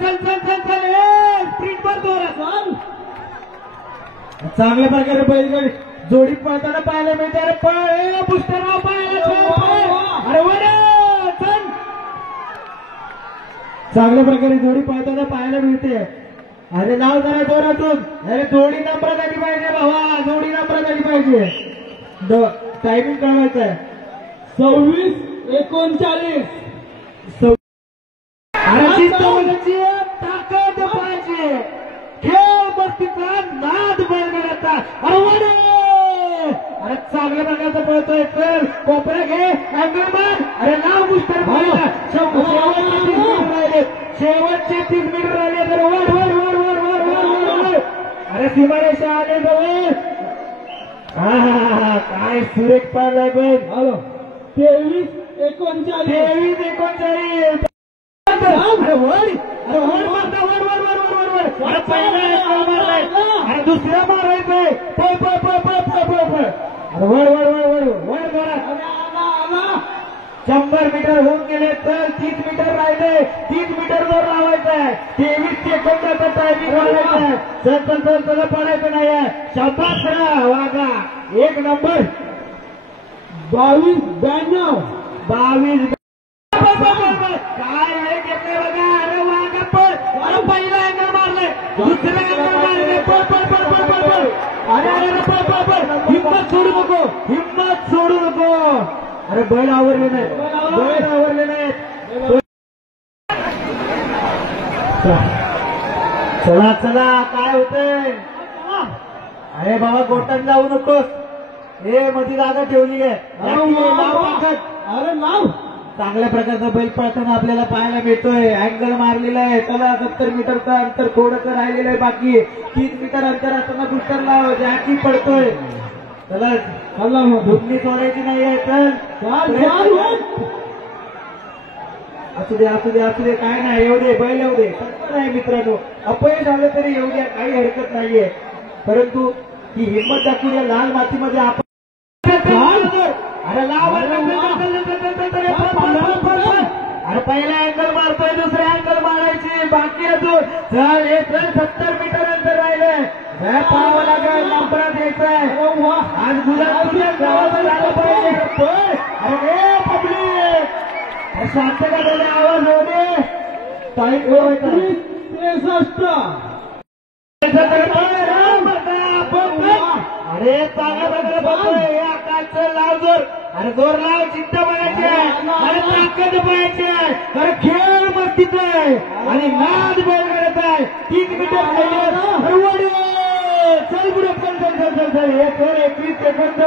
चल चल चल चल स्प्रिंट मार जोरात. चांगल्या प्रकारे बैलगाडी जोडी पळताना पाहायला मिळते. अरे पळ बुस्टरराव पाहायला. अरे वर चल. चांगल्या प्रकारे जोडी पळताना पाहायला मिळते. अरे नाव जरा जोरातून. अरे जोडी नंबर झाली पाहिजे भावा. जोडी नंबर झाली पाहिजे. टायमिंग कळवायचं आहे 26:39. अरे चिंतामणीची ताकद पाहिजे. खेळ बस्तीचा नाद बैलगाड्याचा. अरे चांगल्या प्रकारचा पळतोय. चल कोपरा घे अँगल मार. अरे नाव बुस्टर शेवटचे 30 मीटर राहिले. तर वर वर वर वर वर वर वर. अरे सीमारेषा आले जवळ. हा काय सुरेख पाहिलाय बैल. 23:39. 23:39. अरे वर. अरे वर मारता वर वर वर वर वर वर. अरे पहिला मारलाय. अरे दुसरा मारायचंय. पळ पळ पळ पळ पळ पळ पळ. अरे वर वर वर वर वर करा. 100 मीटर होऊन गेले. तर 30 मीटर राहिले. 30 मीटर वर लावायचं आहे. 23 सेकंदाचा टायमिंग वाढवायचा आहे. चल चल चल चल पडायचं नाहीये. शाबास वागा. 1 नंबर. 22:92. 22 काय वेळ घेतले बघा. अरे वागा पळ. अरे पहिला अँगल मारले. दुसरा अँगल मारले. पळ पळ पळ पळ पळ पळ. अरे अरे पळ पळ पळ. हिम्मत सोडू नको. हिम्मत सोडू नको. अरे बैल आवरले नाही. बैल आवरले नाही. चला चला काय होतंय. अरे बाबा गोटन जाऊ नकोस. हे मध्ये जागा ठेवली आहे. अरे लाव. चांगल्या प्रकारचा बैल पळताना आपल्याला पाहायला मिळतोय. अँगल मारलेला आहे. चला 70 मीटरचं अंतर थोडंसं राहिलेलं आहे बाकी. 30 मीटर अंतर असताना बुस्टर लाव. जॅकी पडतोय. चला धुपणी सोडायची नाहीये. चल असू दे असू दे असू दे. काय नाही येऊ दे. बैल येऊ दे. सत्तर आहे मित्रांनो. अपयश आलं तरी येऊ द्या. काही हरकत नाहीये. परंतु ही हिंमत दाखवून या लाल मातीमध्ये आपण. अरे लाव. अरे पहिला अँगल मारतोय. दुसऱ्या अँगल मारायची बाकी अजून. चल हे चल 70 मीटर अंतर राहिलंय. पाहावं लागेल. नंबरात यायचंय. आज गुलाब गावाचं झालं पाहिजे. अरे पब्लिक शांतता झाले. आवाज होऊ दे. 63. अरे चांगल्या प्रकारे बघतोय. आकाशचं लाव जोर. अरे जोर लाव. चिंता बघायची आहे. अरे ताकद पाहायची आहे. अरे खेळ मस्तीचा आहे. आणि नाद बैलगाड्याचा आहे. 30 मीटर राहिले. चल पुढे. चल चल चल चल चल. 21 सेकंद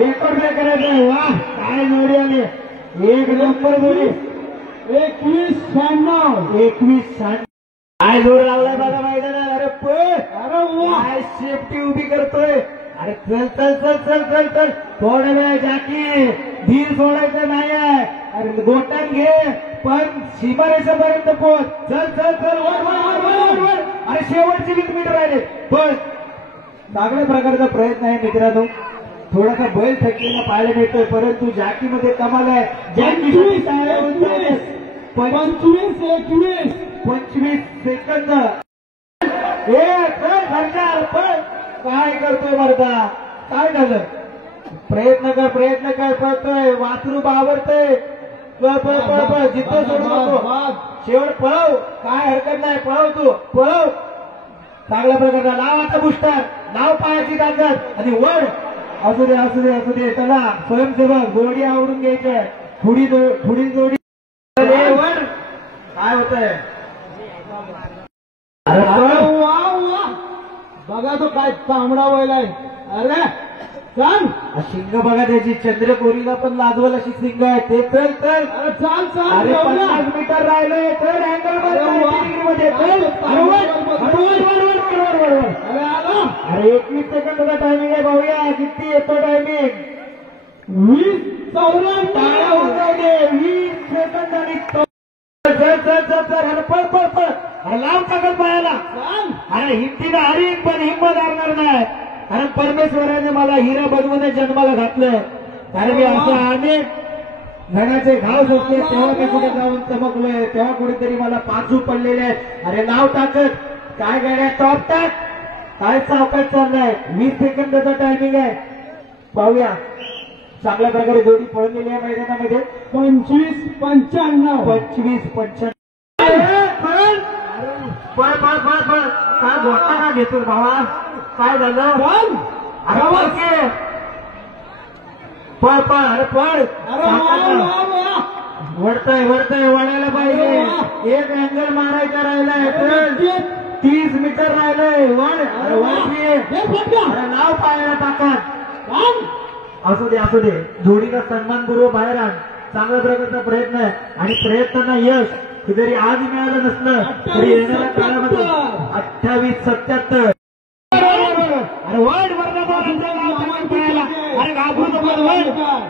रेकॉर्ड काय करायचं आहे. वा काय जोडी आली. 1 नंबर जोडी. 21-96. काय जोर लावलाय बघा मैदानात. अरे अरे काय सेफ्टी उभी करतोय. अरे चल चल चल चल चल चल. थोडा वेळ जॅकी. धीर सोडायचं नाही आहे. अरे गोटन घे पण सीमारेषेपर्यंत पोहोच. चल चल चल वर वर वर वर. अरे शेवटचे 20 मीटर राहिले. पण चांगल्या प्रकारचा प्रयत्न आहे मित्रांनो. थोडासा बैल थकलेला पाहायला मिळतोय. परंतु जॅकीमध्ये कमाल आहे. Jackie 25 second. काय करतोय मर्दा. काय झालं. प्रयत्न कर पळतोय. वासरू बावरतोय. पळ पळ पळ पळ. जिथं सोडू नको. शेवट पळव. काय हरकत नाही. पळव तू पळव. चांगल्या प्रकारचा लाव. आता बुस्टर नाव पायाची ताकद आणि वर. असू दे असू दे असू दे. चला स्वयंसेवक जोडी आवडून घ्यायचंय. थोडी जोडी वर. काय होतंय. अरे बघा तो काय चांबडा बैलाय. अरे चाल. शिंग बघा त्याची. चंद्रकोरीला पण लाजवल अशी शिंग आहे. ते चल चल. अरे चाल चाल. अरे 50 मीटर राहिले. तर अँगल मध्ये. अरे 21 सेकंदाचा टायमिंग आहे भाऊया. किती येतो टायमिंग. 20-54. टाळ्या होऊन जाऊ दे. 20 सेकंद आणि चल चल चल चल. अरे पळ पळ पळ. अरे लांब टाकल पायाला. अरे हिमतीला हरीन पण हिंमत हारणार नाही. कारण परमेश्वराने मला हिरा बनवून जन्माला घातलं. कारण मी असं अनेक घराचे घाव झोपले तेव्हा मी कुठे जाऊन चमकलोय, तेव्हा कुठेतरी मला पाचू पडलेले आहेत. अरे नाव टाकत काय गाड्या टॉप टाक, काय सावकाश चाललाय. 20 सेकंदाचा टायमिंग आहे. पाहूया चांगल्या प्रकारे जोडी पळलेली आहे मैदानामध्ये. 25-95 25-55. पळ पळ पळ पळ काय गोटा का घेतो भावा, काय झालं. अरे पळ पळ अरे पळ. वळतय वळायला पाहिजे. एक अँगल मारायचा राहिलाय. 30 मीटर राहिलंय. वळ अरे अरे नाव पाहायला टाकत. असू दे जोडीला सन्मानपूर्वक बाहेर आण. चांगल्या प्रकारचा प्रयत्न आहे आणि प्रयत्नांना यश जरी आज मिळालं नसलं तरी येणाऱ्या काळामध्ये 28-77. अरे वर्ल्ड अरे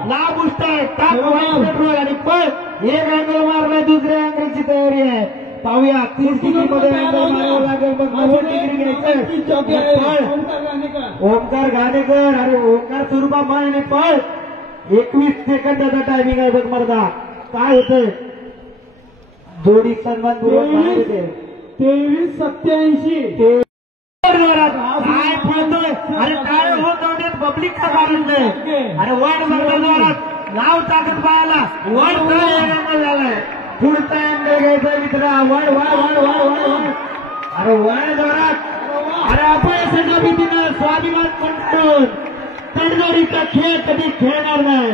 लाभ उठताय टाक पेट्रोल आणि पण एक अँगल मारलाय, दुसऱ्या अँगलची तयारी आहे. पाहूया 30 डिग्रीमध्ये अँगल मारावं लागेल. मग 90 डिग्री घ्यायचं. ओमकार घाणेकर अरे ओंकार स्वरूपा म्हण आणि पळ. 21 सेकंदाचा टायमिंग आहे बघ मर्दा. काय होतंय जोडी सन्मानपूर्वक बाहेर येते. 23-87 काय पळतोय. अरे काय होत नव्हते पब्लिक का कारण नाही. अरे वर्ड बरोबर जोरात नाव टाकत पाहायला. वर्ड काय झालाय. पुढचा अँगल घ्यायचा मित्रा. वळ वळ वळ वळ वळ. अरे वळ जोरात. अरे अपयशाच्या भीतीनं स्वाभिमान कंटाळून तडजोडीचा खेळ कधी खेळणार नाही.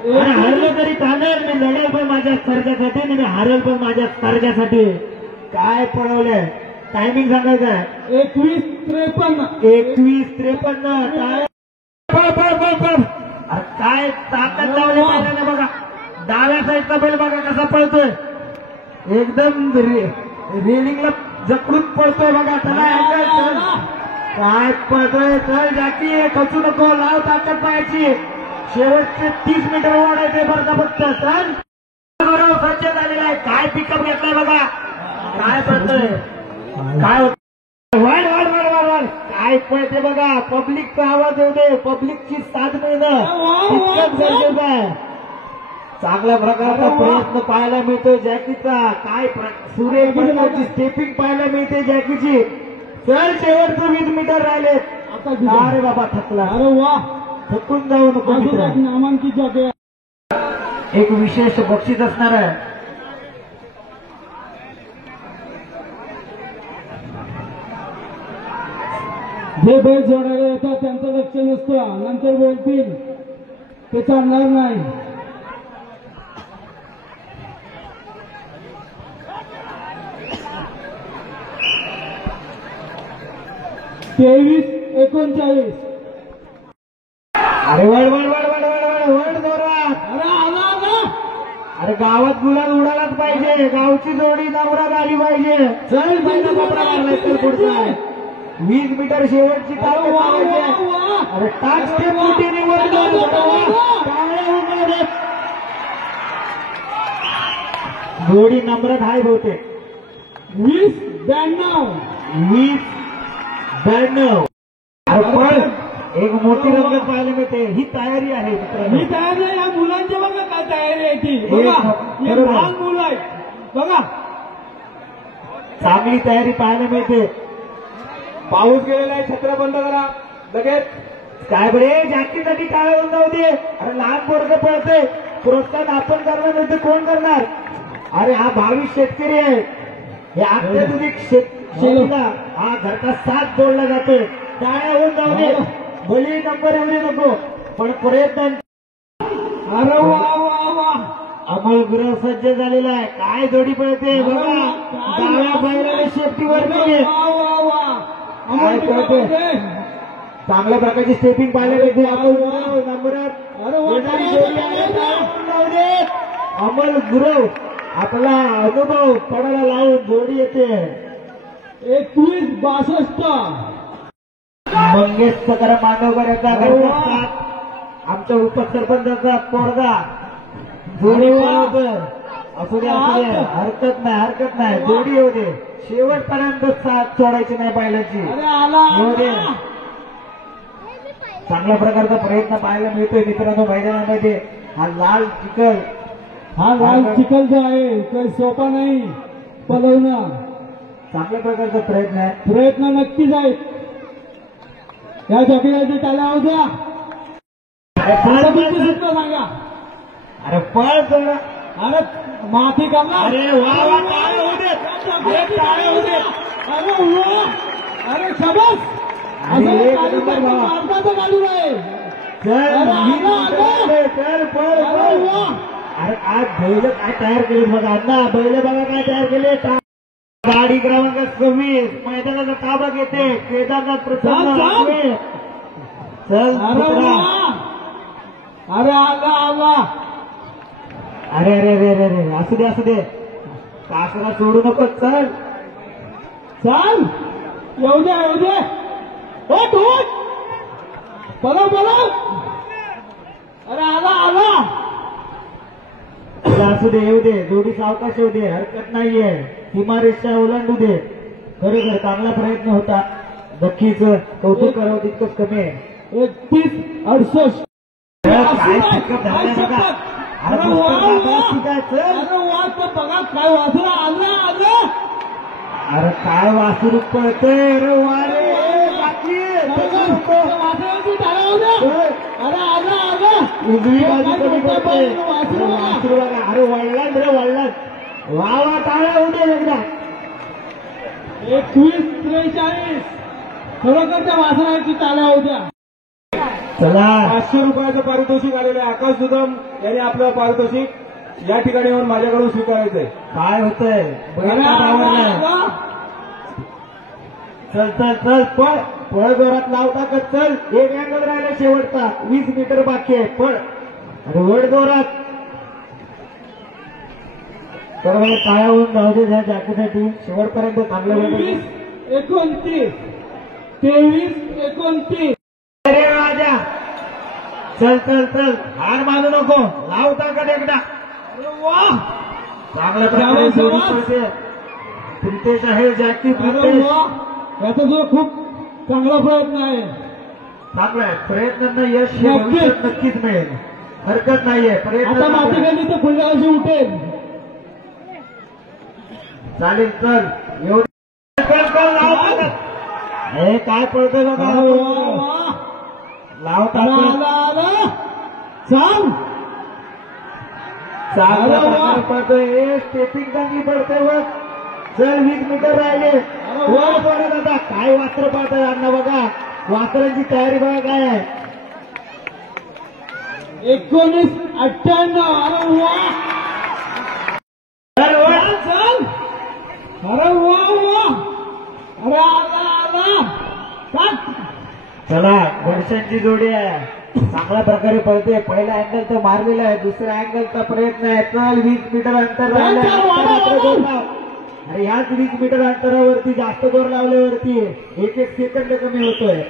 अरे हरलो तरी चालेल, मी लढेल पण माझ्या सर्जासाठी आणि हारेल पण माझ्या सर्जासाठी. काय पळवलंय टायमिंग सांगायचं. 21-53 21-53. अरे काय ताकद लावली पाहिजे बघा. डाव्या साईडचा बैल बघा कसा पळतोय. एकदम रेलिंगला जकडून पळतोय बघा. त्याला काय पळतोय. चल जाकी खचू नको. लाव ताकद पाहायची. शेवटचे 30 मीटर ओढायचे बरं फक्त. चल गौरव सज्ज झालेला आहे. काय पिकअप घेतलाय बघा. काय पळतोय काय होत. वाढ वाढ वाढ वाढ वाढ काय पळते बघा. पब्लिकचा आवाज येऊ दे. पब्लिकची साथ मिळणं तितकंच गरजेचं आहे. चांगल्या प्रकारचा प्रयत्न पाहायला मिळतोय जॅकीचा. काय सुरेश प्रकारची स्टेपिंग पाहायला मिळते जॅकीची. चल शेवटचं 20 मीटर राहिले. अरे बाबा थकला. अरे वा थकून जाऊ नको मित्र. नामांकित जॉकी एक विशेष बक्षीस असणार आहे. जे बैल जोडायला येतात त्यांचं लक्ष नसतं. नंतर बोलतील ते चालणार नाही. 23-39 अरे वळ वळ वळ वळ वळ वळ जोरात. अरे गावात गुलाल उडालाच पाहिजे. गावची जोडी नवरात आली पाहिजे. चल पहिला कपडा मारलाय. चल पुढचा 20 मीटर शेवटची ताकद पाहायची. अरे टाक स्टेप मोठी निवड. जोडी नम्रत हाय बहुतेक. 20-92 अरे पण एक मोठी रंगत पाहायला मिळते. ही तयारी आहे मित्रांनो. ही तयारी आहे. या मुलांची बघा काय तयारी आहे ती. बघा हे लहान मुलं आहेत बघा. चांगली तयारी पाहायला मिळते. पाऊस गेलेला आहे. छत्र बंद करा लगेच. काय बरे जॅकीसाठी काय बंद होते. अरे लहान पोरग पळते. प्रोत्साहन आपण करणार नाही तर कोण करणार. अरे हा भावी शेतकरी आहे. हे अत्याधुनिक शेतीला हा घरचा साथ जोडला जातोय. टाळ्या होऊन जाऊ दे. भली नंबर येऊ दे नको पण प्रयत्न. अरे वा वा वा. अमोल गुरव सज्ज झालेला आहे. काय जोडी पळते बघा. डाव्या बैलाने शेफ्टीवर केले. काय पळते. चांगल्या प्रकारची स्टेपिंग पाहायला मिळते. अमोल गुरव नंबरात अमोल गुरव आपला अनुभव पडायला लावून जोडी येते. 21-62 मंगेश सकर मांडवकर याचा घरचा आमच्या उपसरपंचाचा पोरगा जोडी असू दे हरकत नाही. जोडी येऊ दे. शेवटपर्यंत साथ सोडायची नाही बैलाची. येऊ दे. चांगल्या प्रकारचा प्रयत्न पाहायला मिळतोय मित्रांनो मैदानामध्ये. हा लाल चिखल हा लाल चिखल जो आहे काही सोपा नाही पलवणं. चांगल्या प्रकारचा प्रयत्न आहे. प्रयत्न नक्कीच आहेत. या जॉकीला त्याला आवाज द्या. सूत्र सांगा. अरे पळ जरा. अरे माती कमला. अरे वा वा टाळ्या होऊ दे. अरे टाळ्या होऊ दे. अरे वा. अरे शबास. अरे एक नंबर बाबा. मारताचं चालू आहे. चल पळ पळ. अरे आज बैल काय तयार केले बघा अण्णा. बैल बघा काय तयार केले. गाडी क्रमांक 26 मैदानाचा ताबा घेते केदारनाथ प्रसन्न. चल अरे आला आला. अरे अरे अरे अरे अरे असू दे असू दे. कासरा सोडू नको. चल चल येऊ दे येऊ दे. उठ उठ. पळव पळव. अरे आला आला. असू दे येऊ दे. जोडी सावकाश येऊ दे. हरकत नाहीये. सीमारेषा ओलांडू दे. खरोखर चांगला प्रयत्न होता. नक्कीच कौतुक करावं तितकंच कमी आहे. 31-68. काय पिकअप झालं बघा. अरे बघा काय वासरं आलं आलं. अरे काय वासरू पळतोय. अरे वारे वासरांची टाळा होत्या. अरे आलं आलं. उजवी बाजू कमी पडते. वासरू बघा. अरे वळलात रे वळलात. वा वा टाळ्या होऊ दे एकदा. 21-43. खरोखर त्या वासरांची टाळ्या होत्या. चला 500 रुपयाचं पारितोषिक आलेलं आहे. आकाश दुदम यांनी आपलं पारितोषिक या ठिकाणी येऊन माझ्याकडून स्वीकारायचंय. काय होतंय. चल चल चल पळ पळ. जोरात लावता का. चल एक अँगल राहिला शेवटचा. 20 मीटर बाकी आहे. पळ. अरे वड जोरात. तर काय होऊन जाऊ दे त्या जॅकेटसाठी. शेवटपर्यंत चांगलं भेटेल. 29. 23-29. अरे राजा चल चल चल. हार मानू नको. लावता का एकदा. वा चांगल्या प्रकारे जोडी पडते. प्रितेश आहे जॅकी. प्रितेश याचा जो खूप चांगला प्रयत्न आहे. चांगला आहे. प्रयत्नांना यश हे भविष्यात नक्कीच मिळेल. हरकत नाहीये. आता प्रयत्न माती गेली तर पुढल्या वर्षी उठेल. चालेल. चल येऊ हे काय पळतोय बघा. लावता चाल चांगला पळतोय. स्टेपिंग चांगली पडतोय वर. चल 20 मीटर राहिले. वर पडत आता. काय वास्त्र पाहताय अण्णा बघा. वासरांची तयारी बघा काय आहे. 19-98. अरे वा. चल. अरे वा वा. अरे आला आला. चला घरच्यांची जोडी आहे. चांगल्या प्रकारे पळते. पहिला अँगल तर मारलेला आहे. दुसऱ्या अँगलचा प्रयत्न आहे. चल 20 मीटर अंतर राहिलं. अरे ह्याच 20 मीटर अंतरावरती जास्त जोर लावल्यावरती एक एक सेकंद कमी होतोय.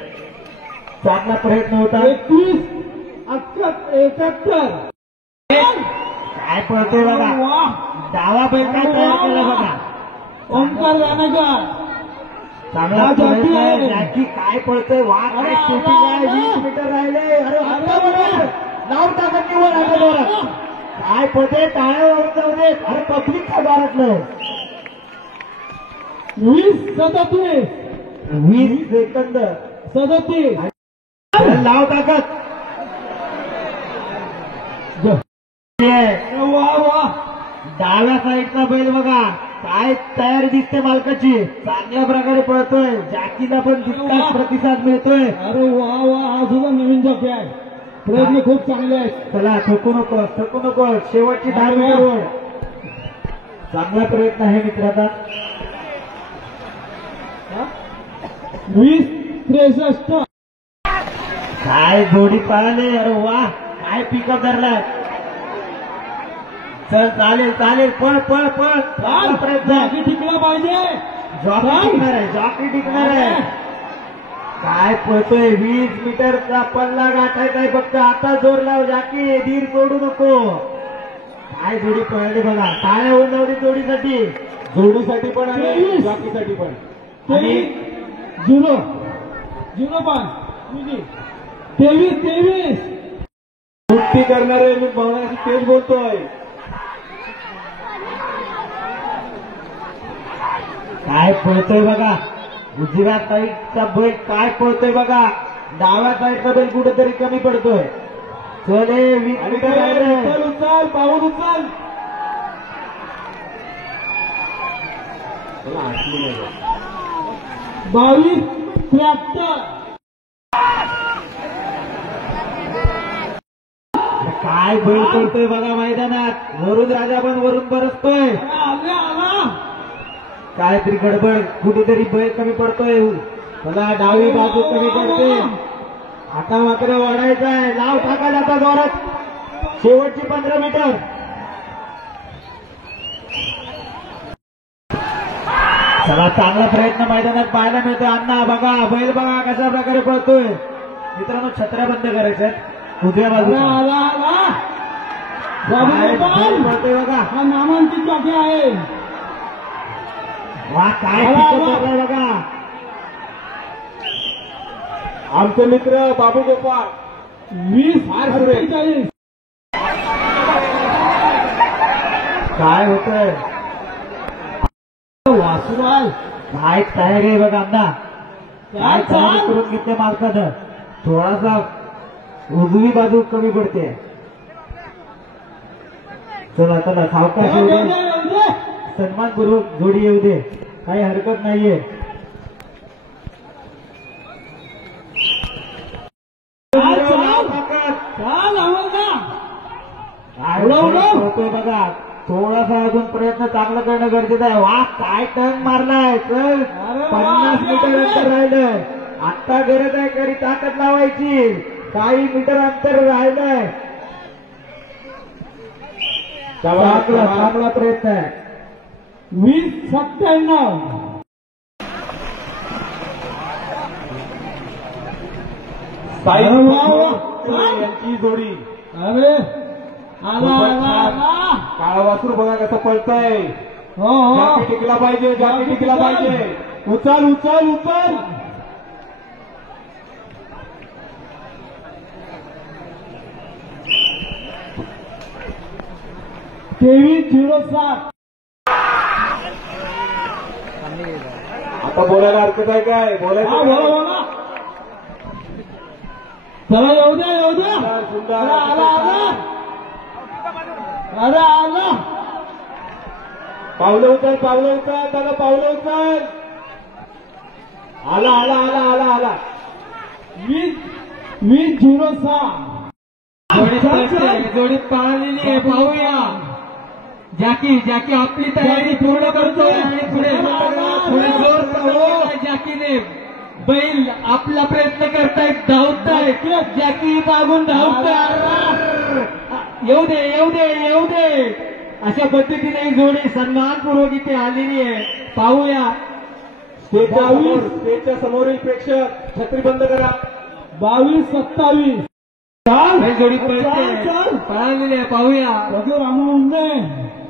चांगला प्रयत्न होता. 21-71. काय पळतोय बघा. डावा बैल काय तयार केला बघा. ओंकार रानगर. चांगला प्रयत्न आहे. जॅकी काय पळतोय. वा काय शूटिंग आहे. 20 मीटर राहिले. अरे लावून टाकत निवड आहे जोरात. काय पळते. टाळ्या वाजून जाऊ दे. अरे पब्लिक काय दारातलं. 20-37. 20 सेकंद. 37. लाव टाकत. वा वा. डाव्या साईडचा बैल बघा. काय तयारी दिसते मालकाची. चांगल्या प्रकारे पळतोय. जॅकीला पण तितकाच प्रतिसाद मिळतोय. अरे वा वा. हा सुद्धा नवीन जॉकी आहे. प्रयत्न खूप चांगले आहेत. चला थकू नको थकू नको. शेवटची 10 मीटरवर चांगला प्रयत्न आहे मित्राचा. 20-63. काय जोडी पाळले. अरे वा काय पिकअप धरलाय. चल चालेल चालेल. पळ पळ पळ. चांगला प्रयत्न. जॉकी टिकला पाहिजे. जॉकी टिकणार आहे. जॉकी टिकणार आहे. काय पळतोय. 20 मीटरचा पल्ला गाठायचा आहे फक्त. आता जोर लाव जॅकी. धीर सोडू नको. काय जोडी पळली बघा. टाळ्या होऊन जाऊ दे जोडीसाठी. जोडीसाठी पण आणि जॉकीसाठी पण. 23-05. 23-23. सेफ्टी करणारे मी बघण्याची तेच बोलतोय. काय पळतोय बघा, उजव्या साईडचा बैल काय पळतोय बघा, डाव्या साईडचा बैल कुठेतरी कमी पडतोय. चले 20 आणि मीटर राहिले. उचल उचल पाऊल उचल. चला, आठली नाही बा. 22-73. काय बैल पळतोय बघा मैदानात. वरून राजा पण वरून बरसतोय. आला काहीतरी गडबड, कुठेतरी बैल कमी पडतोय. मला डावी बाजू कमी पडते. आता मात्र वाढायचा आहे. नाव टाकायला आता जोरात. शेवटची 15 मीटर. चला, चांगला प्रयत्न मैदानात पाहायला मिळतोय. अण्णा बघा, बैल बघा कशा प्रकारे पळतोय. मित्रांनो, छत्र्या बंद करायच्या आहेत उजव्या बाजूला. काय बैल पळतोय बघा. हा नामांकित जॉकी आहे. वा, काय पिकअप करलाय बघा. आमचे मित्र बाबू गोपाळ 20-48. काय होतंय वासुराल. काय तयारी आहे बघा अण्णा. काय तयारी करून घेतले मालकानं. थोडासा उजवी बाजू कमी पडते. चला चला, सावकाश येऊ दे. सन्मानपूर्वक जोडी येऊ दे, काही हरकत नाहीये. होतोय बघा. थोडासा अजून प्रयत्न चांगला करणं गरजेचं आहे. वा, काय टर्न मारलाय. चल, 50 मीटर अंतर राहिलंय. आता गरज आहे खरी ताकद लावायची. काही मीटर अंतर राहिलंय. चांगला प्रयत्न आहे. 20-97. साई अरे यांची जोडी. अरे आला. काळा वासरू बघा कसं पळतंय. हो जाती टिकला पाहिजे, जाती टिकला पाहिजे. उचल उचल उचल. आता बोलायला हरकत आहे काय? बोलायचं काय? बोला. चला, येऊ द्या. सुंदर, सुंदर. अरे आला. पावलं उचल त्याला पावलं उचल. आला आला आला आला आला. 20-06. जोडी पाळलेली आहे. पाहूया. जॅकी आपली तयारी पूर्ण करतोय आणि पुढे जोर करतोय जॅकीने. बैल आपला प्रयत्न करतायत, धावतायत. जॅकी मागून धावताय. येऊ दे. अशा पद्धतीने ही जोडी सन्मानपूर्वक इथे आलेली आहे. पाहूया. स्टेजच्या समोरील प्रेक्षक छत्री बंद करा. 22-27. जोडी पळालेली आहे. पाहूया.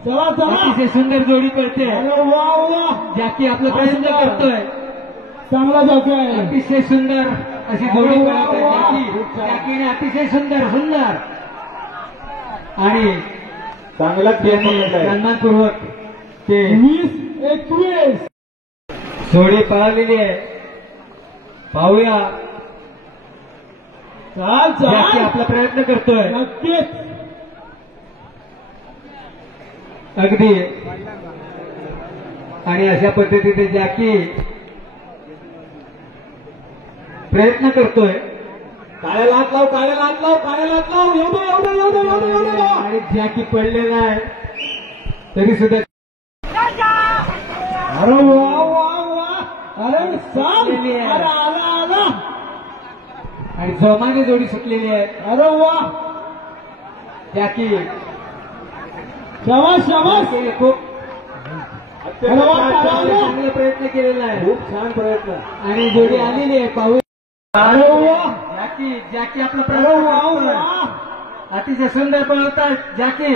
चला अतिशय सुंदर जोडी पळते. वा. जॅकी आपला प्रयत्न करतोय. चांगला जॉकी आहे. अतिशय सुंदर अशी जोडी पळवतोय जॅकीने. अतिशय सुंदर आणि चांगला सन्मानपूर्वक ते 20-21. जोडी पळालेली आहे. पाहूया. जॅकी आपला प्रयत्न करतोय. नक्कीच. अगदी. आणि अशा पद्धतीने जॅकी प्रयत्न करतोय. काळ्या लाट लाव. एवढं. आणि जॅकी पडलेला आहे तरी सुद्धा. अरे वा. अरे सांग. अरे आला. आणि जोमाने जोडी सुटलेली आहे. अरे वा. जॅकी शाबास. खूप अत्यंत चांगला प्रयत्न केलेला आहे. खूप छान प्रयत्न. आणि जोडी आलेली आहे. पाहू. अरे वा. जॅकी आपला प्रयत्न करतोय. अतिशय सुंदर पळवतात जॅकी.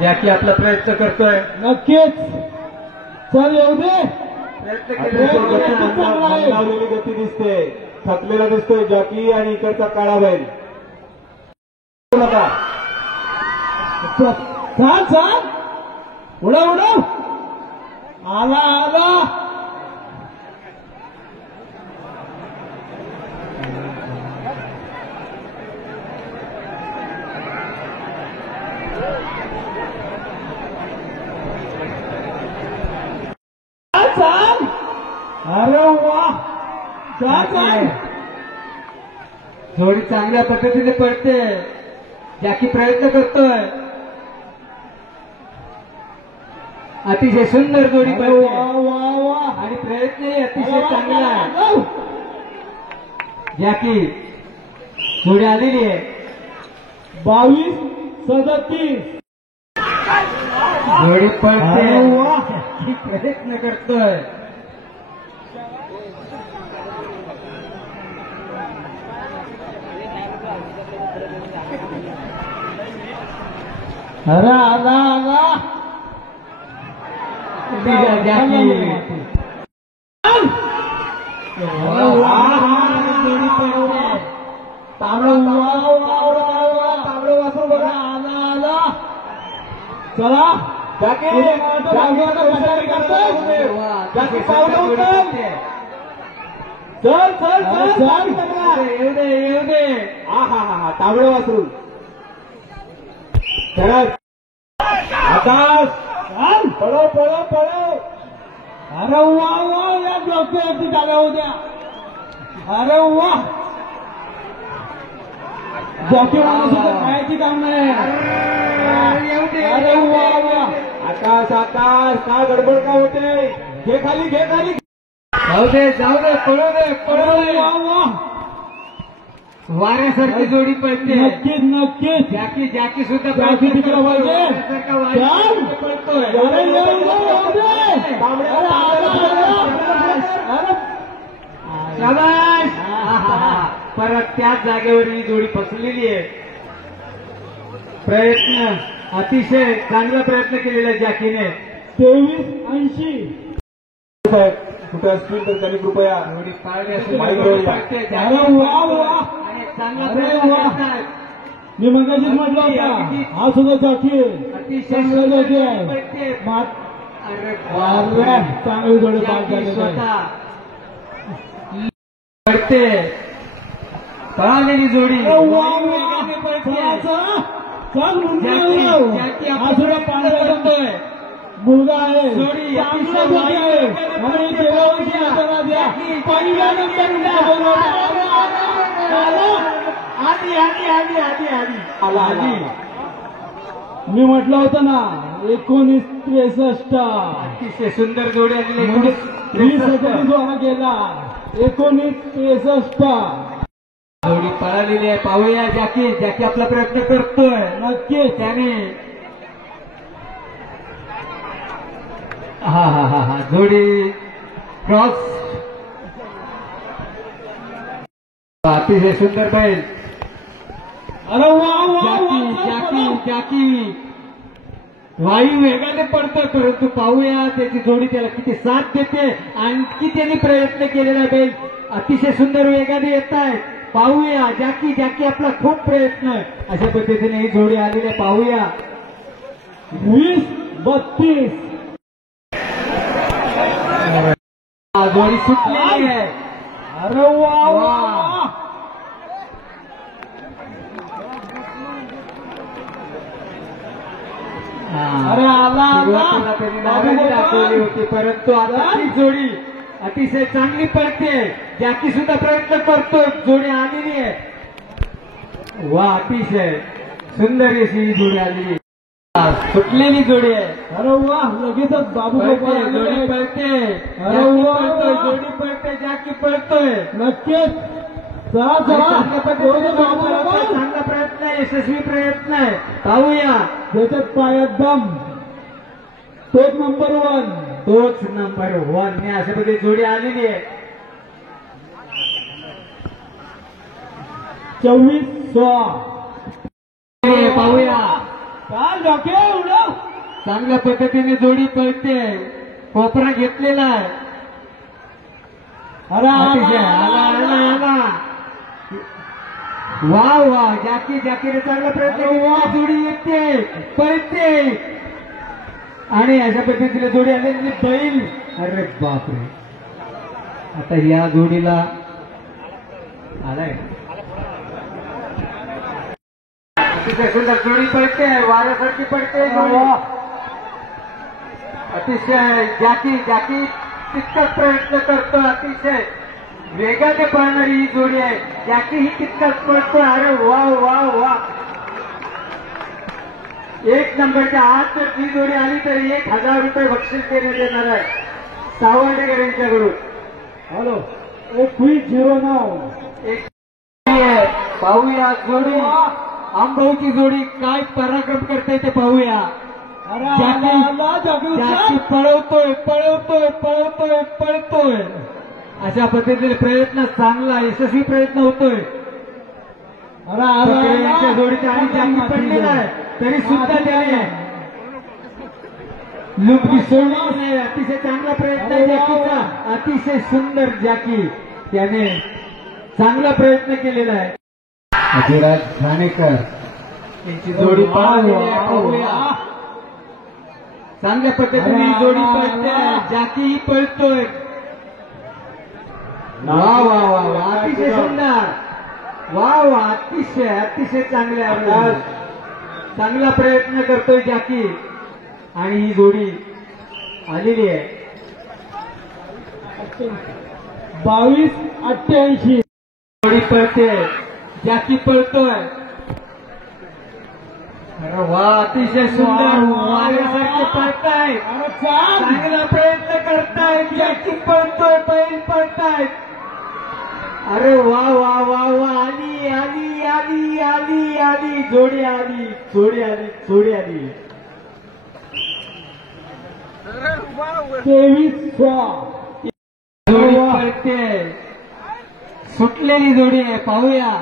जॅकी आपला प्रयत्न करतोय. नक्कीच. चल, येऊ दे. प्रयत्न प्रयत्न केले खूप चांगला आहे. लावलेली गती दिसते, थकलेला दिसतोय जॉकी आणि इकडचा काळा बैल. नका चाल चाल उडव उडव आला आला चाल अरे वा चाल चाल जोडी चांगल्या पद्धतीने पडते. जॅकी प्रयत्न करतोय. अतिशय सुंदर जोडी अरे पडते वा वा वा आणि प्रयत्नही अतिशय चांगला आहे. जॅकी जोडी आलेली आहे. 22-37 जोडी पडते. अरे वा. जॅकी प्रयत्न करतोय. अरे आला आला जॅकी जोडी पडते. तांबडं वासरू बघा आला आला चला जॅकी जॅकी पावलं उचल. चल चल चल येऊ दे येऊ दे. हा तांबडं वासरू. चला आकाश चल पळव पळव पळव. अरे वा वा या डॉक्टरवरती झाल्या होत्या. अरे वा जॉकी माणूस सुद्धा खायची काम नाही. अरे वा वा आकाश आकाश का गडबड का होते. घे खाली घे खाली. जाऊ दे पळू दे पळू अरे दे. वा वा वाऱ्यासारखी जोडी पडते. नक्कीच नक्कीच जॅकी सुद्धा जॅकी तिकडे पाहिजे. वाऱ्यासारखा चल. पडतोय. अरे येऊ दे. अरे आला, आला. अरे शाबास. परत त्याच जागेवर ही जोडी फसलेली आहे. प्रयत्न अतिशय चांगला प्रयत्न केलेला आहे जॅकीने. 23-80 साहेब कुठे असतील तर त्यांनी कृपया जोडी पाळली असून माईक जोडी रोवूया. पडते. अरे जॅकी वा वा आणि एक चांगला अरे प्रयत्न वा. करताय. मी मगाशीच म्हटलं होता हा सुद्धा जॉकी अतिशय चांगला सुंदर जॉकी जोडी आहे. पडते. अरे अरे चांगली जोडी पार जॅकी झालेली आहे. स्वतः पडते. पळालेली जोडी अरे वा वा वेगाने पडते. चला, चला. चल मुलगा जॅकी हा सुद्धा पांढरा करतोय. मुलगा आहे जोडी चांगला अतिशय जोडी आहे. वाईट आणि पडते. जेवायची आदरा द्या. जॅकी पहिल्यानंतर मुलगा बोलवला. आला आला. मी म्हटलं होतं ना 1963 अतिशय सुंदर जोडी आलेली म्हणजे आहे. 20 वाला गेला 1963 जोडी पळालेली आहे. पाहूया जॅकी आपला प्रयत्न करतोय. नक्कीच त्याने हा जोडी क्रॉस. अतिशय सुंदर बैल. अरे वा वा जॅकी वायू वेगाने पडतोय. परंतु पाहूया त्याची जोडी त्याला किती साथ देते. आणखी त्यांनी प्रयत्न केलेला बैल अतिशय सुंदर वेगाने येत आहे. पाहूया जॅकी आपला खूप प्रयत्न आहे. अशा पद्धतीने ही जोडी आलेली आहे. पाहूया 20-32 जोडी सुटलेली आहे. अरे वा वा अरे आला सुरुवातीला त्यांनी नाराजी दाखवली होती. परंतु आता ती जोडी अतिशय चांगली पडते. जॅकी सुद्धा प्रयत्न करतो. जोडी आलेली आहे. वा अतिशय सुंदर अशी ही जोडी आलेली. सुटलेली जोडी आहे. अरे वा लगेचच बाबू पळते, जोडी पळते. अरे जॅकी वा. पळतोय, जोडी पळते. जॅकी पळतोय. नक्कीच चला आणि चला चांगल्या पद्धतीने जोडी पळतोय. चांगला प्रयत्न आहे. यशस्वी प्रयत्न आहे. पाहूया ज्याच्यात पायात दम तोच नंबर 1 तोच नंबर 1 ने अशा पद्धतीने जोडी आलेली आहे. 24-6 पाहूया काय डोके उडव चांगल्या पद्धतीने जोडी पळते. कोपरा घेतलेला आहे. अरे अतिशय आला आला आला वा वा जाकीने चांगला प्रयत्न केला जोडी येते पळते आणि अशा पद्धतीने जोडी आलेली बैल अरे बापरे आता या जोडीला आलाय अतिशय सुंदर जोडी पडते वाऱ्यासारखी पडते जोडी अतिशय जाकी तितकाच प्रयत्न करतो अतिशय वेगाने पळणारी ही जोडी आहे जाकी ही तितकाच पळतो अरे वा वा वा एक नंबरच्या आत जर ही जोडी आली तर 1000 रुपये बक्षीस देण्यात येणार आहे सावंडेकर यांच्याकडून हॅलो 2109 एक पाहूया जोडी आंबाऊची जोडी काय पराक्रम करते ते पाहूया जाकी पळतोय अशा पद्धतीने प्रयत्न चांगला यशस्वी प्रयत्न होतोय यांच्या जोडीचा आणि जाकी पडलेला आहे तरी सुद्धा त्याने लुकडी सोडली नाही अतिशय चांगला प्रयत्न आहे जाकीचा अतिशय सुंदर जाकी त्याने चांगला प्रयत्न केलेला आहे अजिराज ठाणेकर यांची जोडी पाहूया चांगल्या पद्धतीने ही जोडी पळते जाकीही पळतोय वा वा वा वा अतिशय सुंदर वा वा अतिशय चांगला प्रयत्न करतोय जाकी आणि ही जोडी आलेली आहे 2288 जोडी पळते जाकी पळतोय अरे वा अतिशय सुंदर वाऱ्यासारखे पळताय चांगला प्रयत्न करताय जाकी पळतोय बैल पळतायत अरे वा वा वा वा आली आली आली आली आली जोडी आली 2300 जोडी पळते सुटलेली जोडी आहे पाहूया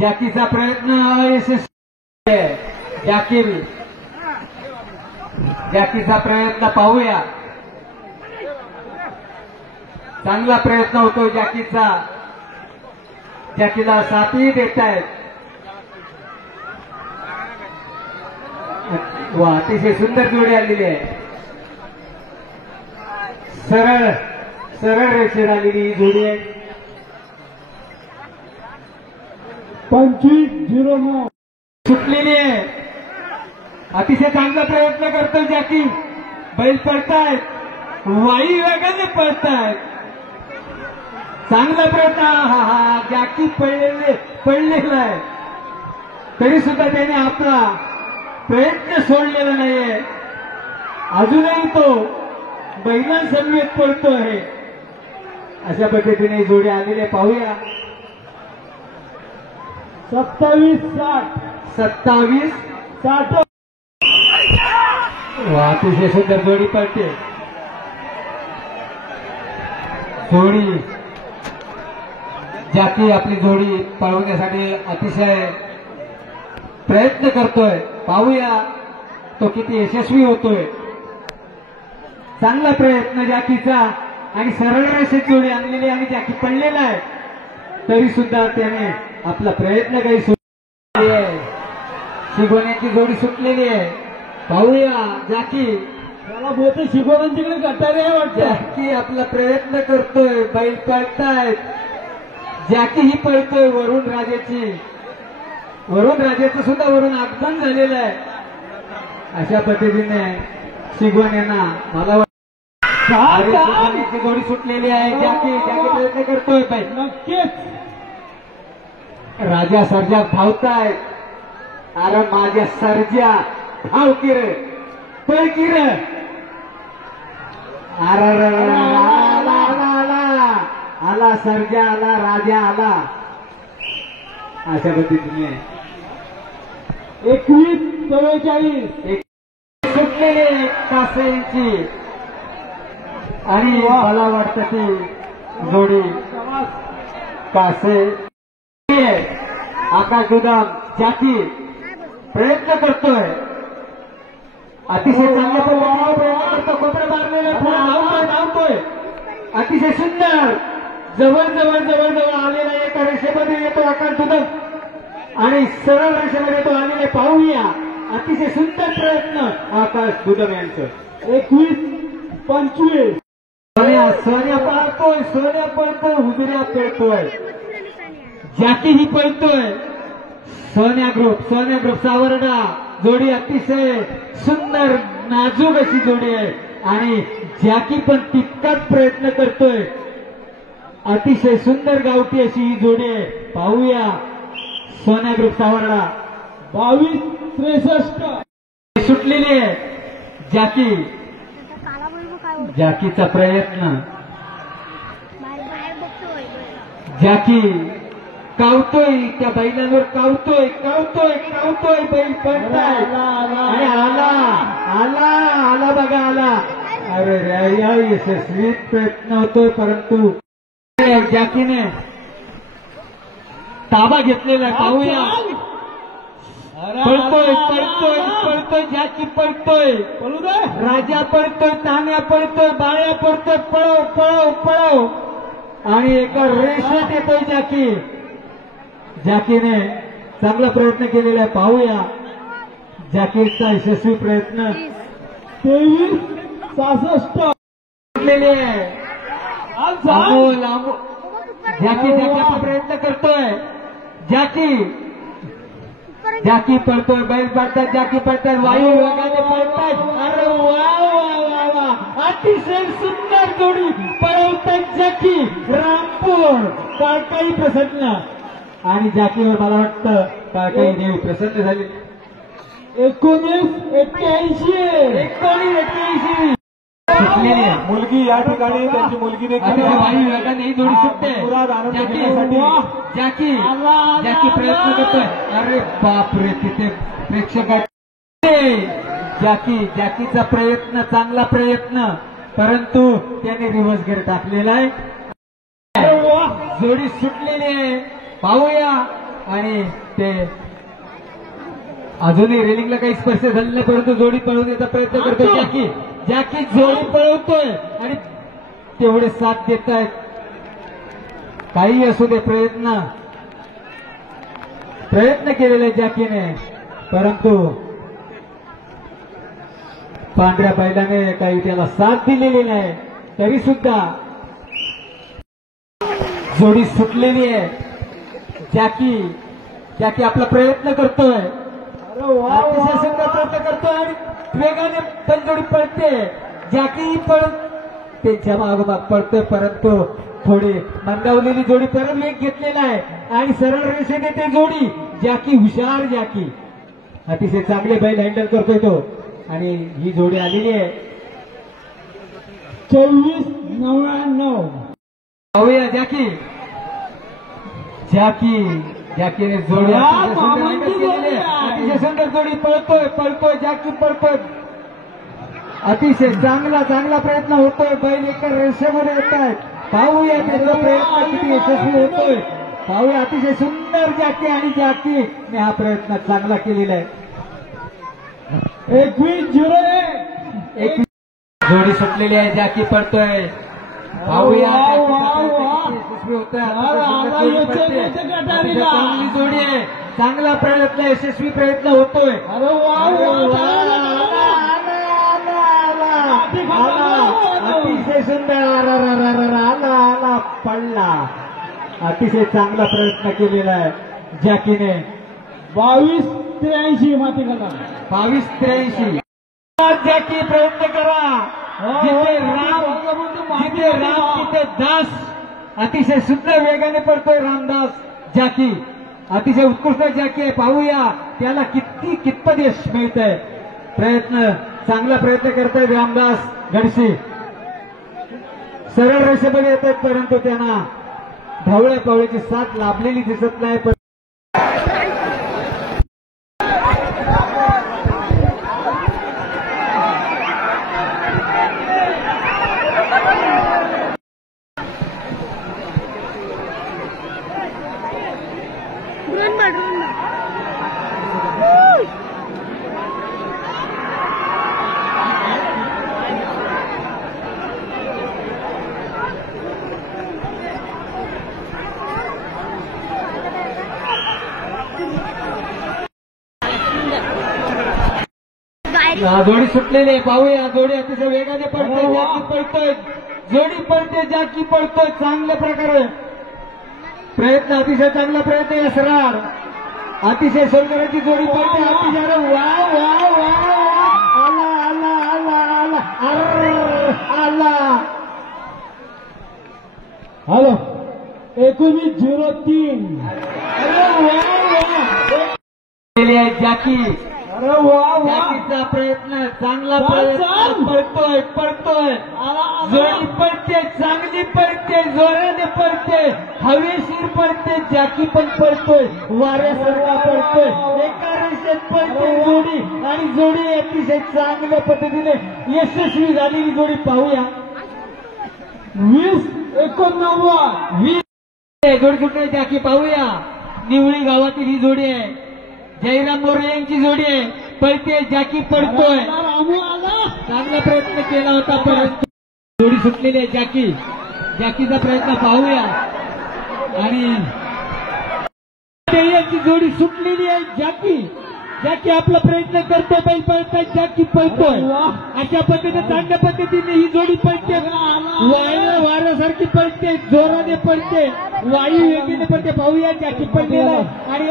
जाकीचा प्रयत्न अयशस्वी आहे जाकीचा प्रयत्न पाहूया चांगला प्रयत्न होतो जाकीला साथही देत आहेत वा अतिशय सुंदर जोडी आलेली आहे सरळ रेषेत आलेली ही जोडी आहे 2509 सुटलेली आहे अतिशय चांगला प्रयत्न करतो जाकी बैल पळतायत वाई वेगाने पळतायत चांगला प्रयत्न हा जाकी पडलेला आहे तरी सुद्धा त्याने आपला प्रयत्न सोडलेला नाहीये अजूनही तो बैलांसमवेत पळतो आहे अशा पद्धतीने जोडी आलेले पाहूया 2760 अतिशय सुंदर जोडी पळते जोडी जाकी आपली जोडी पळवण्यासाठी अतिशय प्रयत्न करतोय पाहूया तो किती यशस्वी होतोय चांगला प्रयत्न जाकीचा आणि सरळ रेषेत जोडी आणलेली आणि जाकी पडलेला आहे तरी सुद्धा त्याने आपला प्रयत्न काही सुटलेली आहे शिगोण्याची जोडी सुटलेली आहे पाहूया जाकी त्याला बोलते शिकवतांच्याकडे गटारे वाटतं जाकी आपला प्रयत्न करतोय बैल पळतायत जाकी ही पळतोय वरुण राजाचं सुद्धा वरून आगमन झालेलं आहे अशा पद्धतीने शिगवण यांना मला जोडी सुटलेली आहे जाकी प्रयत्न करतोय बैल नक्कीच राजा सर्जा धावतायत अरे माझ्या सर्जा धाव की रे पळ की रे आला सर्जा आला राजा आला अशा पद्धतीने 2144 सुटलेले कासेंची आणि मला वाटतं ती जोडी कासे आकाश गुदाम जाकी प्रयत्न करतोय अतिशय चांगल्या पद्धतीने प्रयत्न करतो कोपरे मारलेले पुढे धावतोय अतिशय सुंदर जवळ जवळ जवळ जवळ आलेला एका रेषेमध्ये येतो आकाश दुदम आणि सरळ रेषेमध्ये तो आलेले पाहूया. अतिशय सुंदर प्रयत्न आकाश दुदम यांचं. 21-25. सोन्या पळतोय हुबिऱ्या पळतोय जॅकी ही पळतोय. सोन्या ग्रुप सावर्डा जोडी अतिशय सुंदर नाजूक अशी जोडी आहे आणि जॅकी पण तितकाच प्रयत्न करतोय. अतिशय सुंदर गावठी अशी ही जोडी आहे. पाहूया सोन्या ग्रुप सावर्डा. 22-63. सुटलेली आहे जॅकीचा प्रयत्न. जॅकी कावतोय त्या बैलांवर कावतोय बैल पडताय आणि आला बघा आला. अरे या यशस्वी प्रयत्न होतोय परंतु जॅकीने ताबा घेतलेला आहे. पाहूया पळतोय जॅकी पळतोय राजा पळतोय तान्या पळतोय बाळ्या पळतोय पळव आणि एका रेषेत येतोय जॅकीने चांगला प्रयत्न केलेला आहे. पाहूया जॅकीचा यशस्वी प्रयत्न. 23-66. जॅकीचा प्रयत्न करतोय. जॅकी पळतोय बैल पडतात जॅकी पळतात वायू वेगाने पळतात. अरे वा अतिशय सुंदर जोडी पळवतात जॅकी रामपूर काळकाई प्रसन्न आणि जॅकीवर मला वाटतं काळकाई देवी प्रसन्न झाली. 19-81. सुटलेली आहे मुलगी या ठिकाणी त्यांची मुलगी देखील वायू वेगाने ही जोडी सुटते. मुराद आनंद घेण्यासाठी जॅकी प्रयत्न करतोय. अरे बापरे तिथे प्रेक्षक जॅकीचा प्रयत्न चांगला प्रयत्न परंतु त्याने रिव्हर्स गेअर टाकलेला आहे. जोडी सुटलेली आहे. पाहूया आणि ते अजूनही रेलिंगला काही स्पर्श झालेला नाही परंतु जोडी पळवण्याचा प्रयत्न करतोय जॅकी जोडी पळवतोय आणि तेवढे साथ देत आहेत. काही असू दे प्रयत्न केलेले जॅकीने परंतु पांढऱ्या बैलाने काही त्याला साथ दिलेली नाही तरी सुद्धा जोडी सुटलेली आहे. जॅकी आपला प्रयत्न करतोय. अतिशय सुंदर प्रयत्न करतोय आणि वेगाने पण जोडी पळते. जॅकी पळत त्यांच्या मागोमाग पळतोय परंतु थोडी मंदावलेली जोडी परत वेग घेतलेला आहे आणि सरळ रेषेने ते जोडी जॅकी हुशार अतिशय चांगले बैल हँडल करतोय तो आणि ही जोडी आलेली आहे. 24-99. पाहूया जॅकीने जोडी अतिशय सुंदर जोडी पळतोय जॅकी पळतोय. अतिशय चांगला प्रयत्न होतोय. बैल एका रेषेमध्ये येत आहेत. पाहूया त्याचा प्रयत्न किती यशस्वी होतोय. पाहूया अतिशय सुंदर जॅकीने हा प्रयत्न चांगला केलेला आहे. 21-01. जोडी सुटलेली आहे. जॅकी पडतोय. पाहूया यशस्वी होतोय. चांगली जोडी आहे. चांगला प्रयत्न यशस्वी प्रयत्न होतोय. अतिशय सुंदर आला पडला. अतिशय चांगला प्रयत्न केलेला आहे जॅकीने. 22-83. माती करा 22-83. जॅकी प्रयत्न करा. जिथे राम तिथे दास. अतिशय सुंदर वेगाने पडतोय रामदास जॅकी. अतिशय उत्कृष्ट जॅकी आहे. पाहूया त्याला कितपत यश मिळत आहे. चांगला प्रयत्न करतायत रामदास गडसी. सरळ रेषेमध्ये येत आहेत परंतु त्यांना ढवळ्या पावळ्याची साथ लाभलेली दिसत नाही. जोडी सुटलेली आहे, पाहूया जोडी अतिशय वेगाने पळतोय, जाकी पळतोय, जोडी पळते, जाकी पळतोय, चांगल्या प्रकारे प्रयत्न, अतिशय चांगला प्रयत्न आहे सरार, अतिशय सुंदराची जोडी पळते, अतिशय वा वा वा आला आला आला आला आला. हॅलो 19:03. अरे वा वा जाकी, अरे वा जाकीचा प्रयत्न, चांगला प्रयत्न, पळतोय पळतोय, जोडी पळते, चांगली पळते, जोराने पळते, हवेशीर पळते, जाकी पण पळतोय, वाऱ्यासारखा पळतोय, एका रेषेत पळते जोडी, आणि जोडी अतिशय चांगल्या पद्धतीने यशस्वी झालेली जोडी पाहूया. 20:89. जोडी कुठे जाकी पाहूया. निवळी गावातील ही जोडी आहे, जयराम मोरे यांची जोडी आहे, पळते, जाकी पळतोय, चांगला प्रयत्न केला होता परंतु जोडी सुटलेली आहे. जाकीचा प्रयत्न पाहूया, आणि यांची जोडी सुटलेली आहे. जाकी आपला प्रयत्न करतोय, बैल पळतोय, जाकी पळतोय, अशा पद्धतीने चांगल्या पद्धतीने ही जोडी पळते, वाऱ्यासारखी पळते, जोराने पळते, वायू वेगळीने पळते, पाहूया जाकी पळलेला आणि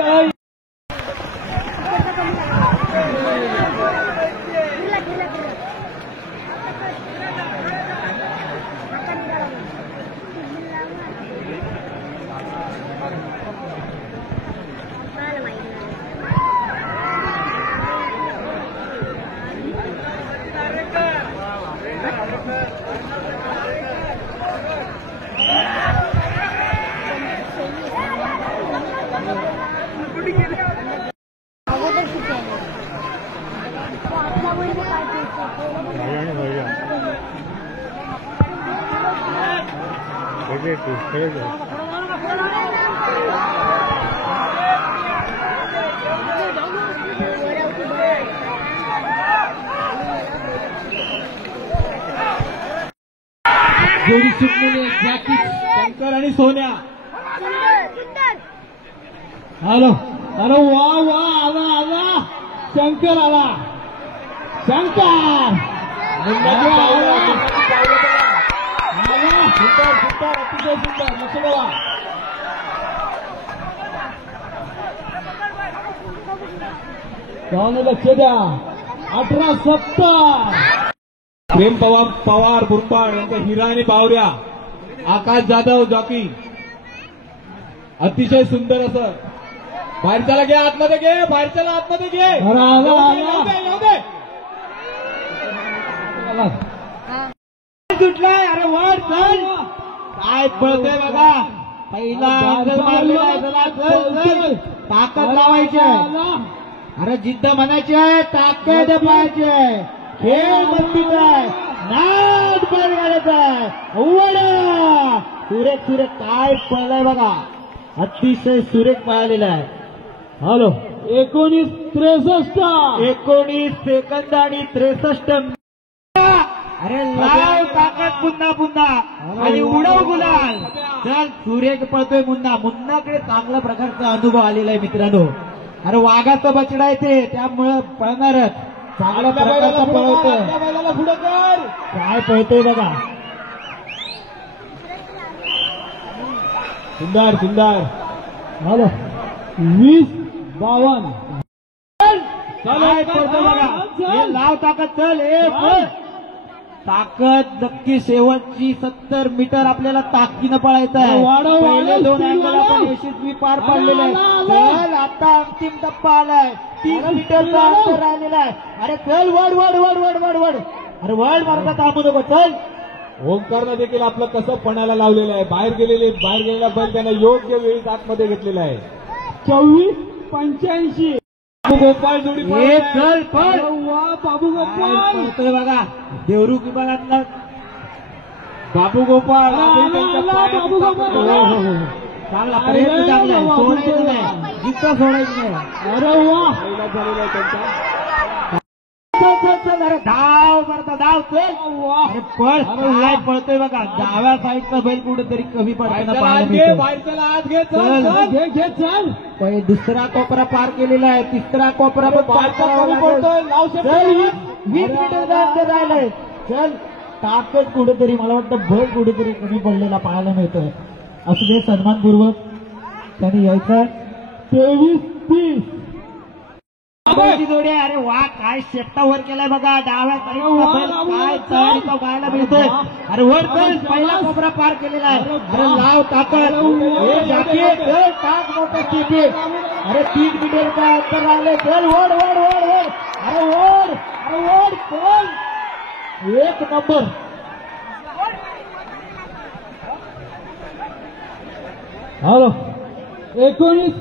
जोडी सुटलेली आहे. जाकी, शंकर आणि सोन्या. हॅलो हॅलो वा वा आला आला शंकर आला, शंकर सुंदर सुंदर अतिशय सुंदर. लक्ष बघा, लक्ष द्या. 18-70. प्रेम पवार बुरपाड यांच्या हिरा आणि बावऱ्या, आकाश जाधव जॉकी, अतिशय सुंदर असं. बाहेरच्याला घे, आतमध्ये घे, बाहेरच्याला आतमध्ये घे, सुटलाय. अरे वाढ चल, काय पळतोय बघा, पहिला अंगल मारलेला आहे, चला ताकद लावायची आहे, अरे जिद्द म्हणायची आहे, ताकद पाहायची आहे, खेळ बंदीचा आहे, नाद बंद करायचा आहे. उवडा सुरेख सुरेख काय पळलाय बघा, अतिशय सुरेख पळालेला आहे. हॅलो 19:63. 19 सेकंद आणि 63. अरे लाव ताकद पुन्हा पुन्हा आणि उडव गुलाल. चल सुरेख पळतोय मुन्नाकडे चांगल्या प्रकारचा अनुभव आलेला आहे मित्रांनो. अरे वाघाचं बछडा आहे ते, त्यामुळं पळणारच, चांगल्या प्रकारचा पळतोय. पुढे कर, काय पळतोय बघा, सुंदर सुंदर. हॅलो 20-52. काय पळतोय बघा, हे लाव ताकद, चल हे ताकद नक्की. शेवटची 70 मीटर आपल्याला ताकदीनं पळायचं आहे. पहिले 2 अँगल आपण यशस्वी पार पाडलेले आहे. चल आता अंतिम टप्पा आलाय, 30 मीटरचा अंतर राहिलेला आहे. अरे चल वड वड वड वड वड वड, अरे वड मारता थांबू नको, चल. ओंकारनं देखील आपलं कसं पणाला लावलेलं आहे. बाहेर गेलेला बैल त्यानं योग्य वेळी आतमध्ये घेतलेला आहे. 24-85. गोपाळ जोडी चल पण वा, बाबू गोपाळ पळतोय बघा, देवरुख विभागातला बाबू गोपाळ. बाबू गोपाळ चांगला प्रयत्न, चांगला आहे, सोडायचं नाही, जितकं सोडायचं नाही. अरे वा झालेला आहे त्यांचा. चल चल चल, अरे धाव मारता धाव, अरे पळ काय पळतोय बघा डाव्या साईडचा बैल कुठेतरी कमी पडताना पाहायला मिळतोय. चल दुसरा कोपरा पार केलेला आहे, तिसरा कोपरा पण पार पडतोय. 20 मीटर अंतर राहिलंय. चल ताकद कुठेतरी मला वाटतं बैल कुठेतरी कमी पडलेला पाहायला मिळतोय. असू दे सन्मानपूर्वक त्यांनी यायचं. 23-30 जोडी आहे. अरे वा काय शेपटा वर केलाय बघा डाव्या साईडचा काय तयारी पाहायला मिळतोय. अरे वर चल पहिला कोपरा पार केलेला आहे. अरे लाव ताकद टाक मोठं स्थिती. अरे 3 मीटरचा अंतर राहिले. चल ओढ ओढ ओढ ओढ. अरे ओढ अरे ओढ चल 1 नंबर. हॅलो 19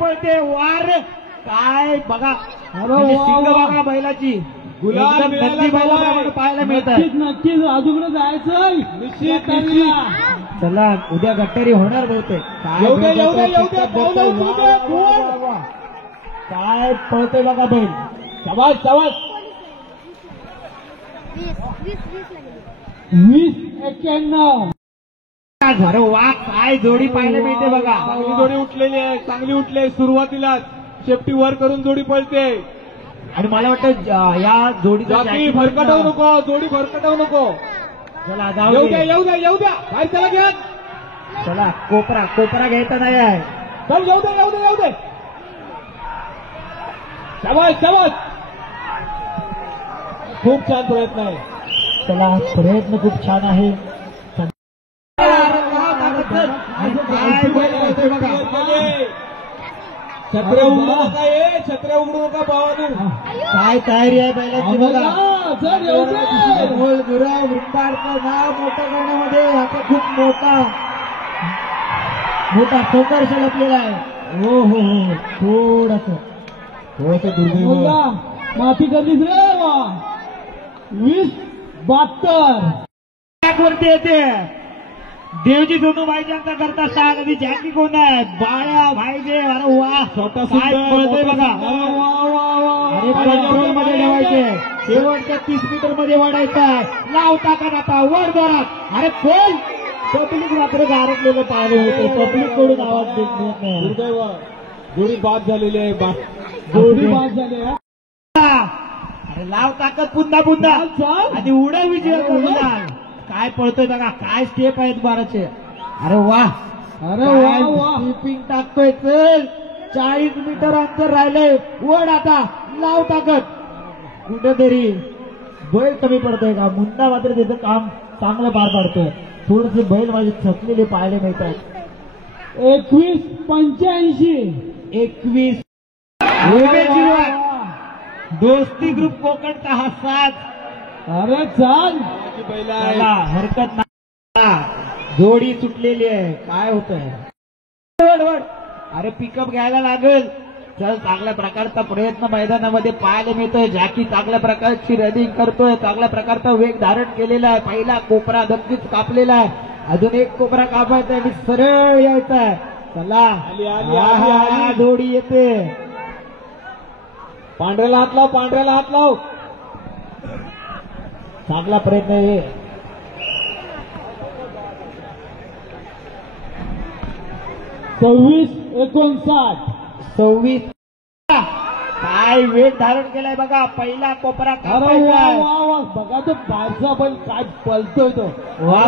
पळते वार काय बघा. सिंग बघा बैलाची गुलाल नक्की बैलाप्रमाणे पाहायला मिळतात. नक्कीच अजून जायचं निश्चित. चला उद्या गट्टारी होणार बहुतेक. काय पळतोय बघा बैल. शाबास शाबास. 20-91 घर वा काय जोडी पाहायला मिळते बघा. चांगली जोडी उठलेली आहे, चांगली उठले. सुरुवातीला शेपटी वर करून जोडी पळते. आणि मला वाटतं या जोडीचा भरकटवू नको, जोडी भरकटवू नको. चला येऊ द्या काय चला घ्या. चला कोपरा घ्यायचा नाही आहे. चल येऊ दे. शाबास खूप छान प्रयत्न आहे. चला प्रयत्न खूप छान आहे. छत्र्या उघडू नका भावानू. काय तयारी आहे बैलाची बघा. वृंदाचं नाव मोठं करण्यामध्ये आता खूप मोठा संघर्ष लपलेला आहे. हो थोडस दुर्दैव. माफी करलीस रे वा. 20-72 वरती येते. देवजी सोनू भाईजांचा करता सहा कधी जॅकी कोण आहे बाळ्या भाईजे. अरे वा काय पळतोय बघा. अरे कंट्रोल मध्ये ठेवायचे. शेवटच्या 30 मीटर मध्ये वाढायचा. लाव टाकत आता वर जोरात. अरे खोल पब्लिक मात्र गारटलेलं पाहिलं होतं. पब्लिक कडून आवाज देत नाही. दुर्दैव जोडी बाद झालेली आहे. जोडी बाद झाली. अरे लाव ताकद पुन्हा आणि उड्या विजय गुलाल. काय पळतोय बघा काय स्टेप आहेत बाराचे. अरे वा स्लिपिंग टाकतोय. चल 40 मीटर अंतर राहिलंय. ओढ आता लाव ताकद. कुठेतरी बैल कमी पडतोय का. मुंडा मात्र त्याचं काम चांगलं पार पाडतोय. थोडसे बैल माझे थकलेले पाहायला मिळतात. 21-85 दोस्ती ग्रुप कोकण का हा साथ. अरे चाल चला हरकत नाही. जोडी सुटलेली आहे. काय होत आहे. अरे पिकअप घ्यायला लागेल. चल चांगल्या प्रकारचा प्रयत्न मैदानामध्ये पाहायला मिळतोय. जॅकी चांगल्या प्रकारची रनिंग करतोय. चांगल्या प्रकारचा वेग धारण केलेला आहे. पहिला कोपरा नक्कीच कापलेला आहे. अजून एक कोपरा कापायचा आणि सरळ यायचा आहे. चला जोडी येते. पांढऱ्याला हात लाव. चांगला प्रयत्न आहे. 26-59 काय वेग धारण केलाय बघा. पहिला कोपरा कापायचा. बघा तो बाहेरचा बैल काय पलतोय तो. वा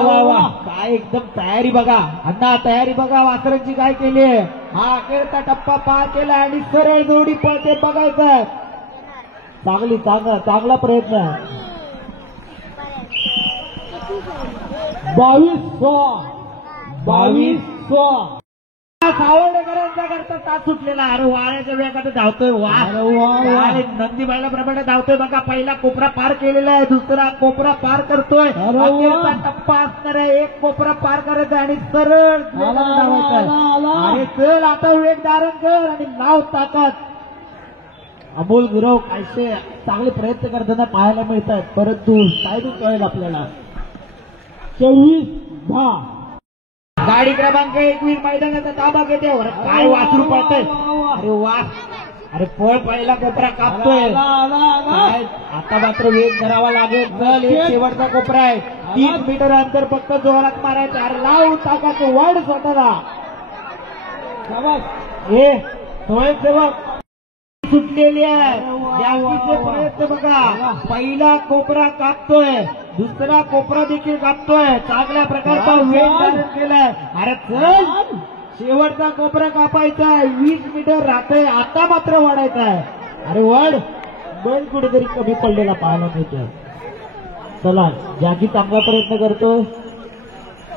काय एकदम तयारी बघा. अण्णा तयारी बघा वासरांची काय केली आहे. हा अखेरचा टप्पा पार केला आणि सरळ जोडी पळते बघायचं. चांगला प्रयत्न. 22-16 सावडेकरांचा करता तास सुटलेला. अरे वाळ्याच्या वेगात धावतोय. नंदीबाईला प्रमाणे धावतोय बघा. पहिला कोपरा पार केलेला आहे. दुसरा कोपरा पार करतोय. अखेरचा टप्पा असणार आहे. एक कोपरा पार करायचा आणि सरळ धावायचा. अरे चल आता वेग धारण कर आणि लाव ताकद. अमोल गुरव कायसे चांगले प्रयत्न करताना पाहायला मिळतात. परंतु काय कळेल आपल्याला. 24-10 गाडी क्रमांक 21 मैदानाचा ताबा घेते. काय वासरू पळतंय. अरे वा अरे पळ पहिला कोपरा कापतोय काय, आता मात्र वेग धरावा लागेल. चल एक शेवटचा कोपरा आहे, 30 मीटर अंतर फक्त जोरात मारायचं. अरे लावून टाकायचं वड स्वतःला. हे स्वयंसेवक सुटलेली आहे, जॅकीचे प्रयत्न बघा. पहिला कोपरा कापतोय, दुसरा कोपरा देखील कापतोय, चांगल्या प्रकारचा वेग धारण केलाय. अरे चल शेवटचा कोपरा कापायचा आहे, 20 मीटर राहतंय, आता मात्र वाढायचा आहे. अरे वड बैल कुठेतरी कमी पडलेला पाहायला मिळतोय. चला जॅकी चांगला प्रयत्न करतो.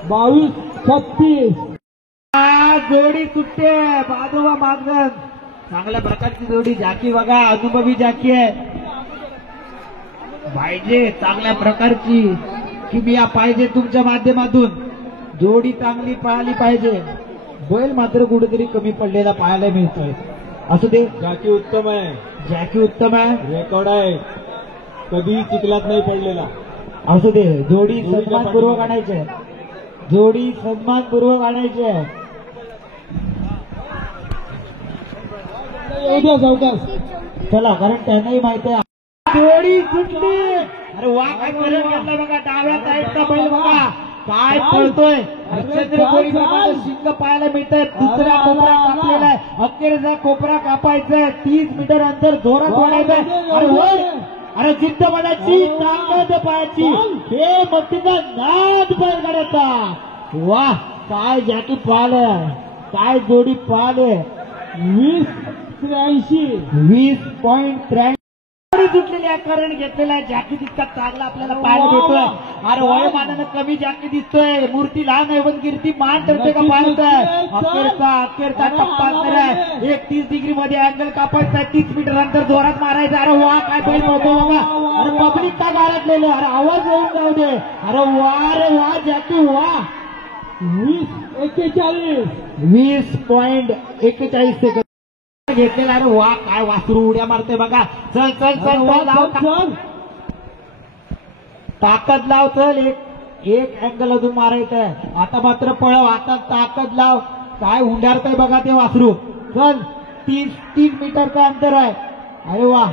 22-36 जोडी सुटते, बाजूला मागण चांगल्या प्रकारची जोडी. जॅकी बघा अनुभवी जॅकी आहे, पाहिजे चांगल्या प्रकारची किमिया पाहिजे तुमच्या माध्यमातून. जोडी चांगली पाहिली पाहिजे. बैल मात्र कुठेतरी कमी पडलेला पाहायला मिळतोय. असू दे, जॅकी उत्तम आहे, जॅकी उत्तम आहे, रेकॉर्ड आहे, कधी चिखलात नाही पडलेला. असू दे. जोडी सन्मानपूर्वक आणायची आहे, जोडी सन्मानपूर्वक आणायची आहे. चला कारण त्यांनाही माहिती आहे जोडी सुटली. अरे वा काय करत घेतला बघा, डाव्या साईडचा बैल बघा काय पळतोय. चंद्रपुरी शिंग पाहायला मिळत आहे. दुसरा कोपरा कापलेला आहे, अखेरचा कोपरा कापायचा आहे. 30 मीटर अंतर जोरात वाढायचंय. अरे वर, अरे जिद्द मनाची, ताकद पायाची, हे मस्तीचा नाद बैल काढायचा. वा काय जॅकी पाहिलं, काय जोडी पाहिले. 20.83 सुटलेली आहे, करण घेतलेला आहे. जॅकी तितका चांगला आपल्याला पाहायला मिळतोय. अरे वयोमानानं कमी जॅकी दिसतोय, मूर्ती लहान आहे पण कीर्ती मान ठरते का पाहत आहे. अखेरचा टप्पा अंतर आहे, 31 डिग्री मध्ये अँगल कापायचा आहे. 30 मीटर अंतर जोरात मारायचं. अरे वा काय बैल होतो बाबा. अरे पब्लिक काय गाळतलेलं, अरे आवाज येऊन जाऊ दे. अरे वा जॅकी वा. 20.41 सेकंद घेतलेला. अरे वा काय वासरू उड्या मारते बघा. चल चल चल लाव, ताकद लाव. चल एक अँगल अजून मारायचं आहे. आता मात्र पळव, आता ताकद लाव. काय हुंडारतय बघा ते वासरू. चल 30 मीटरचं अंतर आहे. अरे वा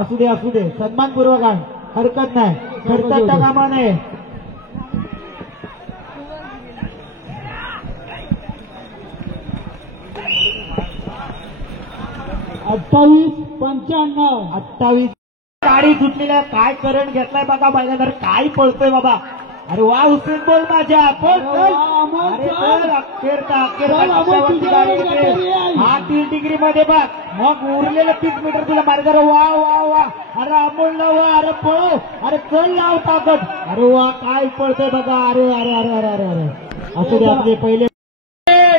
असू दे सन्मानपूर्वक आहे, हरकत नाही, खर्चाचा कामा नाही. 28-95 गाडी सुटलेल्या. काय करण घेतलाय बघा बैला, तर काय पळतोय बाबा. अरे वा हुसेन बोल माझ्या पळ. अरे चल अखेरचा गाडी होते. हा 30 डिग्री मध्ये बघ, मग उरलेलं 30 मीटर तुला मार्ग. वा वा वा. अरे अमोल वा. अरे पळो, अरे चल लाव ताकद. अरे वा काय पळतोय बघा. अरे अरे अरे अरे अरे अरे असू दे. आपले पहिले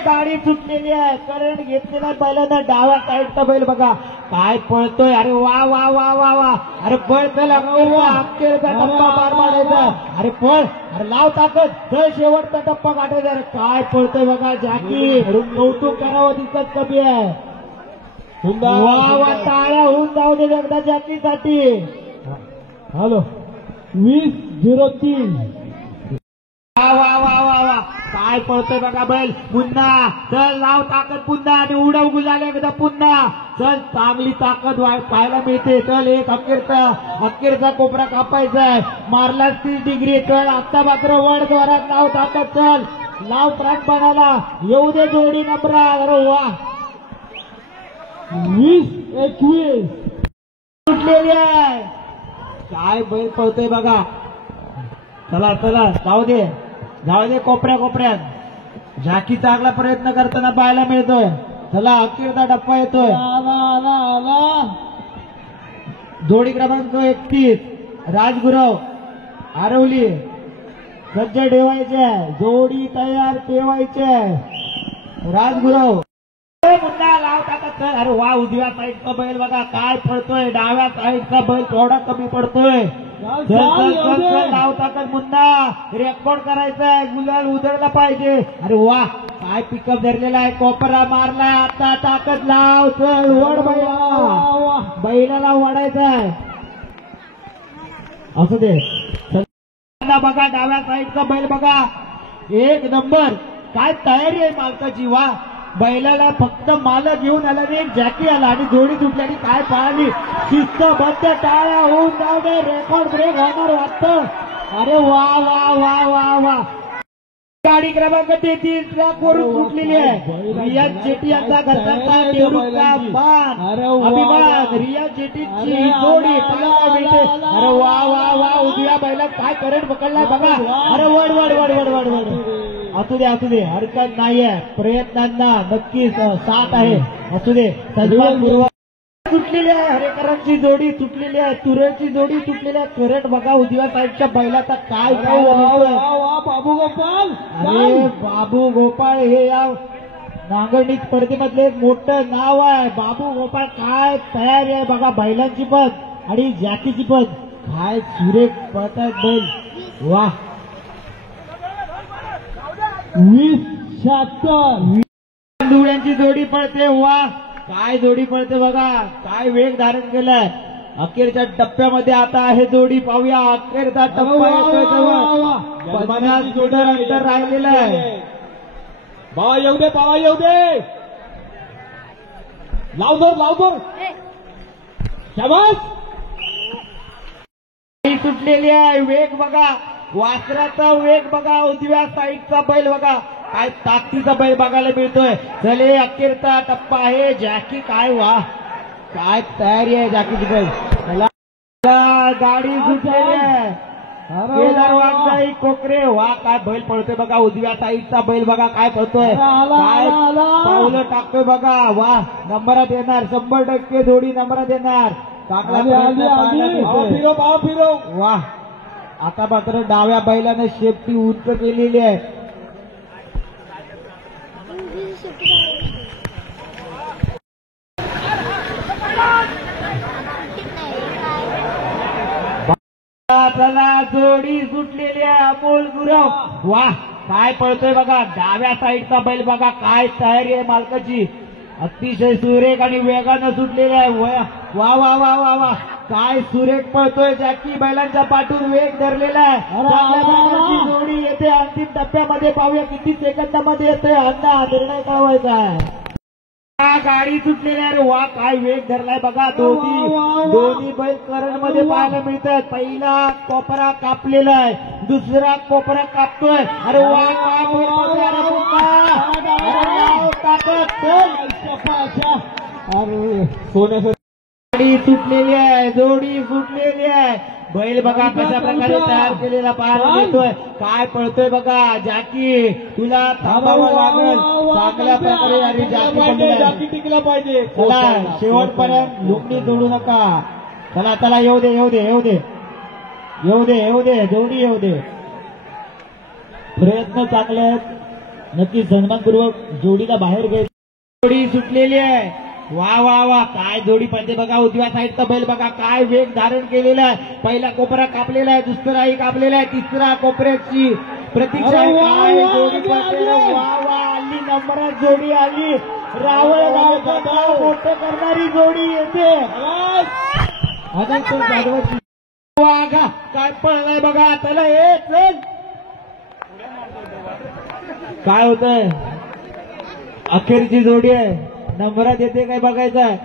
गाडी सुटलेली आहे, करण घेतलेला बैलांना. डावा साईडचा बैल बघा काय पळतोय. अरे वा वा वा वा वा. अरे पळ चल, अखेरचा टप्पा पार पाडायचा. अरे पळ, अरे लाव ताकद. चल शेवटचा टप्पा काढायचा. अरे काय पळतोय बघा जॅकी. कौतुक करावं दिसत कमी आहे. वा वा टाळ्या होऊन जाऊ दे एकदा जॅकीसाठी. हॅलो 20-03 वा वा वा वा वा. काय पळतोय बघा बैल. पुन्हा चल लाव ताकद पुन्हा, आणि उडव गुलाल एकदा पुन्हा. चल चांगली ताकद पाहायला मिळते. चल एक अखेरचा कोपरा कापायचा आहे. मारला 30 डिग्री. चल आता मात्र वड द्वारात लाव ताकद. चल लाव प्राणपणाला, येऊ दे जोडी नंबरा. अरे वा 20-21 सुटलेली आहे. काय बैल पळतोय बघा. चला जाऊ दे कोपऱ्यात. जॅकी चांगला प्रयत्न करताना पाहायला मिळतोय. चला अखेरचा टप्पा येतोय. जोडी क्रमांक 31 राजगुरव आरवली. सज्ज ठेवायचे, जोडी तयार ठेवायचे. राजगुरव पुन्हा लावतात. चल अरे वा. उजव्या साईडचा बैल बघा काय पडतोय, डाव्या साईडचा बैल थोडा कमी पडतोय. चल लावतात पुन्हा. रेकॉर्ड करायचंय, गुलाल उधळला पाहिजे. अरे वा काय पिकअप धरलेला आहे. कोपरा मारलाय, आता ताकद लाव. चल वड बैलाला वडायचंय. असू दे. बघा डाव्या साईडचा बैल बघा एक नंबर. काय तयारी आहे मालकाची. वा बैलाला फक्त मालक घेऊन आला आणि एक जॅकी आला आणि जोडी तुटल्याने काय पाहिली शिस्तबद्ध टाळ्या होऊन जाऊ दे रेकॉर्ड ब्रेक होणार वाटतं. अरे वा वा वा वा वा गाडी क्रमांक 33 ट्रॅक वरून सुटलेली आहे. रियाज शेट्टी यांचा घरचा देवरुखचा मान अभिमान रियाज शेट्टीची जोडी पाहायला मिळते. अरे वा वा वा उद्या बैला काय करंट पकडलाय बघा. अरे वड वड वड वड वड वड असू दे हरकत नाहीये. प्रयत्नांना नक्कीच साथ आहे. असू दे सन्मानपूर्वक तुटलेली आहे. हरेकरांची जोडी तुटलेली आहे. तुरेची जोडी तुटलेली आहे. करंट बघा उजव्या साईडच्या बैलाचा काय बाबू गोपाल. अरे बाबू गोपाळ हे या नांगरणी स्पर्धेमधले एक मोठं नाव आहे. बाबू गोपाळ काय तयारी आहे बघा बैलांची पण आणि जॅकीची पण. काय सुरेख पळतायत बैल. वा 20-76 डोळ्यांची जोडी पळते. वा काय जोडी पळते बघा. काय वेग धारण केलाय. अखेरच्या टप्प्यामध्ये आता आहे जोडी पाहूया. अखेरचा टप्पा येतोय तेव्हा 50 मीटर अंतर राहिलेलं आहे. बाबा येऊ दे बाबा येऊ दे. लाव शाबास. सुटलेली आहे. वेग बघा वासराचा वेग बघा. उजव्या साईडचा बैल बघा काय ताकदीचा बैल बघायला मिळतोय. चले अखेरचा टप्पा आहे. जॅकी काय वा काय तयारी आहे जॅकीची बैल. गाडी सुटलेली आहे. केदारवाडचा कोकरे वा काय बैल पळतोय बघा. उजव्या साईडचा बैल बघा काय पळतोय. काय पावलं टाकतोय बघा. वा नंबरात येणार 100% जोडी नंबरात येणार. फिरो. वा आता मात्र डाव्या बैलाने शेपटी उंच केलेली आहे. चला जोडी सुटलेली आहे. अमोल गुरव वा काय पळतोय बघा. डाव्या साईडचा बैल बघा काय तयारी आहे मालकाची. अतिशय सुरेख आणि वेगानं सुटलेली आहे. वा वा वा वा वा काय सुरेख पळतोय. जॅकी बैलांच्या पाठून वेग धरलेला आहे. जोडी येते अंतिम टप्प्यामध्ये. पाहूया किती सेकंदामध्ये येते. अण्णा निर्णय कळवायचा आहे. गाडी सुटलेली आहे. वा काय वेग धरलाय बघा. दोन्ही बैल करंट मध्ये पाहायला मिळतात. पहिला कोपरा कापलेला आहे. दुसरा कोपरा कापतोय. अरे वा काय गाडी सुटलेली आहे. जोडी सुटलेली आहे. बैल बघा कशा प्रकारे तयार केलेला पाहायला मिळतोय. काय पळतोय बघा. जॅकी तुला थांबावं लागेल चांगल्या प्रकारे. आणि जॅकी टिकला पाहिजे. चला शेवटपर्यंत लुंगडी जोडू नका. चला येऊ दे जोडी येऊ दे. प्रयत्न चांगले आहेत. नक्की सन्मानपूर्वक जोडीला बाहेर घ्यायची. जोडी सुटलेली आहे. वा वा वा काय जोडी पडते बघा. उजव्या साईडचा बैल बघा काय वेग धारण केलेला आहे. पहिला कोपरा कापलेला आहे. दुसराही कापलेला आहे. तिसरा कोपऱ्याची प्रतीक्षा आहे. काय जोडी पडते. वा वा आली नंबरात जोडी आली. रावळगावचं नाव मोठं करणारी जोडी येते. अनंत जाधवाची वाघा काय पळलाय बघा. त्याला चल काय होतंय. अखेरची जोडी आहे. नंबरात येते काय बघायचं आहे.